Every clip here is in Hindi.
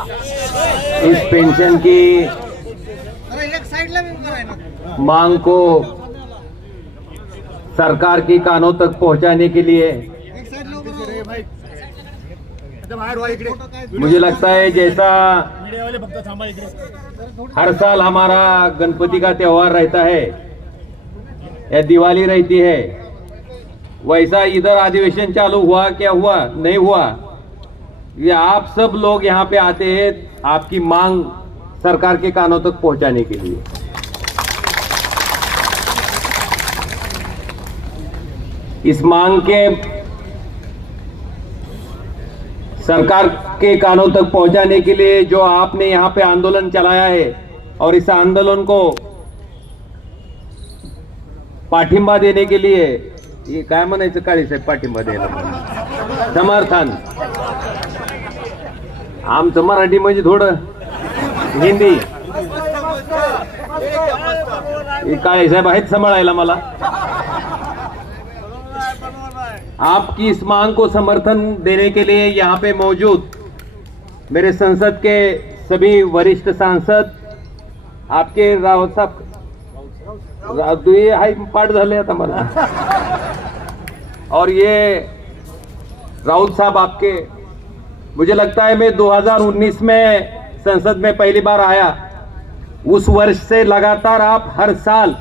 इस पेंशन की मांग को सरकार की कानों तक पहुंचाने के लिए मुझे लगता है जैसा हर साल हमारा गणपति का त्योहार रहता है या दिवाली रहती है, वैसा इधर अधिवेशन चालू हुआ क्या हुआ नहीं हुआ, ये आप सब लोग यहाँ पे आते हैं आपकी मांग सरकार के कानों तक पहुंचाने के लिए। इस मांग के सरकार के कानों तक पहुंचाने के लिए जो आपने यहाँ पे आंदोलन चलाया है और इस आंदोलन को पाठिंबा देने के लिए, ये काय म्हणायचं काळी साहेब, पाठिंबा द्यायला समर्थन, आमचं मराठी म्हणजे थोडं हिंदी, काळे साहेब आहेत सांभाळायला मला। आपकी इस मांग को समर्थन देने के लिए यहाँ पे मौजूद मेरे संसद के सभी वरिष्ठ सांसद, आपके रावत साहब पाठ झाले आता मला, और ये राउत साहब आपके, मुझे लगता है मैं 2019 में संसद में पहली बार आया, उस वर्ष से लगातार आप हर साल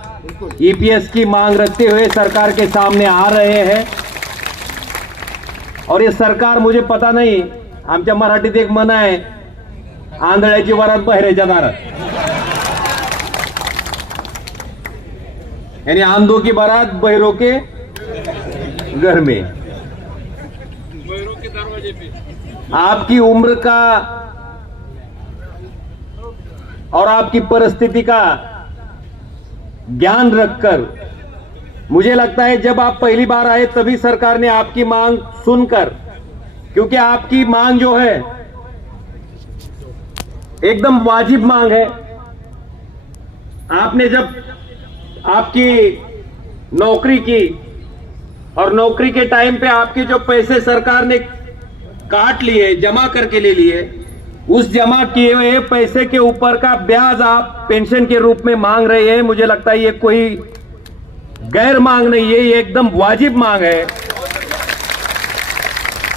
ईपीएस की मांग रखते हुए सरकार के सामने आ रहे हैं। और ये सरकार, मुझे पता नहीं, आमच्या मराठीत एक म्हण आहे, आंधळ्याची वरात बहिरेच्या दारात, यानी आंधों की बारात बहरों के घर में। आपकी उम्र का और आपकी परिस्थिति का ज्ञान रखकर मुझे लगता है जब आप पहली बार आए तभी सरकार ने आपकी मांग सुनकर, क्योंकि आपकी मांग जो है एकदम वाजिब मांग है। आपने जब आपकी नौकरी की और नौकरी के टाइम पे आपके जो पैसे सरकार ने काट लिए, जमा करके ले लिए, उस जमा किए हुए पैसे के ऊपर का ब्याज आप पेंशन के रूप में मांग रहे हैं। मुझे लगता है ये कोई गैर मांग नहीं है, ये एकदम वाजिब मांग है।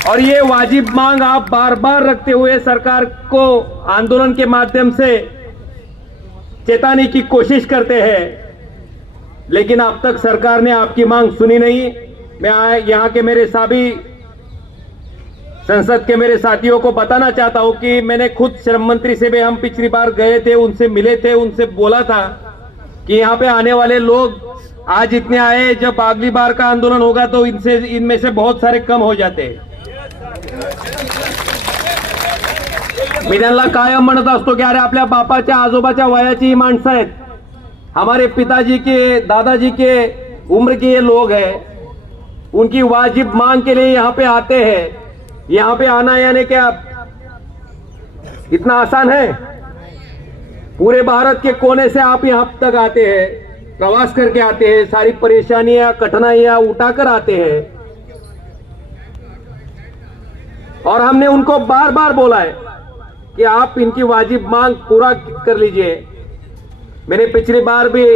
और ये वाजिब मांग आप बार बार रखते हुए सरकार को आंदोलन के माध्यम से चेताने की कोशिश करते हैं, लेकिन अब तक सरकार ने आपकी मांग सुनी नहीं। मैं यहाँ के मेरे सभी संसद के मेरे साथियों को बताना चाहता हूं कि मैंने खुद श्रम मंत्री से भी हम पिछली बार गए थे, उनसे मिले थे, उनसे बोला था कि यहाँ पे आने वाले लोग आज इतने आए, जब अगली बार का आंदोलन होगा तो इनमें से बहुत सारे कम हो जाते हैं। मी त्यांना कायम म्हणत असतो की अरे आपल्या बापाच्या आजोबाच्या वयाची ही माणसं आहेत, हमारे पिताजी के दादाजी के उम्र के ये लोग हैं, उनकी वाजिब मांग के लिए यहाँ पे आते हैं। यहाँ पे आना यानी क्या इतना आसान है? पूरे भारत के कोने से आप यहाँ तक आते हैं, प्रवास करके आते हैं, सारी परेशानियां कठिनाइयां उठाकर आते हैं, और हमने उनको बार बार बोला है कि आप इनकी वाजिब मांग पूरा कर लीजिए। मैंने पिछली बार भी,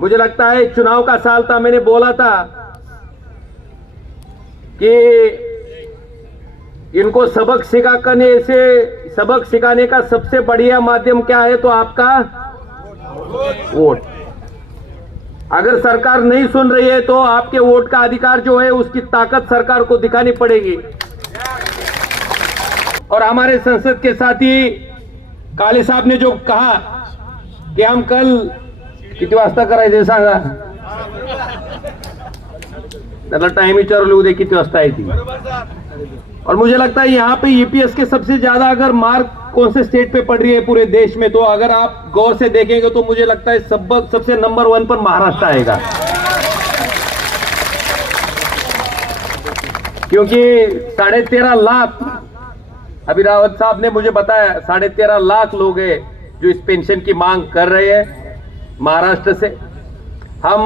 मुझे लगता है चुनाव का साल था, मैंने बोला था कि इनको सबक सिखाने का सबसे बढ़िया माध्यम क्या है, तो आपका वोट। अगर सरकार नहीं सुन रही है तो आपके वोट का अधिकार जो है उसकी ताकत सरकार को दिखानी पड़ेगी। और हमारे संसद के साथी काले साहब ने जो कहा कि हम कल किती वाजता करायचे सांगा, त्याला टाइम विचारले उद्या किती वाजता आहे ती। और मुझे लगता है यहाँ पे ईपीएस के सबसे ज्यादा अगर मार्क कौन से स्टेट पे पड़ रही है पूरे देश में, तो अगर आप गौर से देखेंगे तो मुझे लगता है सबसे नंबर 1 पर महाराष्ट्र आएगा, क्योंकि 13.5 लाख, अभी रावत साहब ने मुझे बताया 13.5 लाख लोग हैं जो इस पेंशन की मांग कर रहे हैं महाराष्ट्र से। हम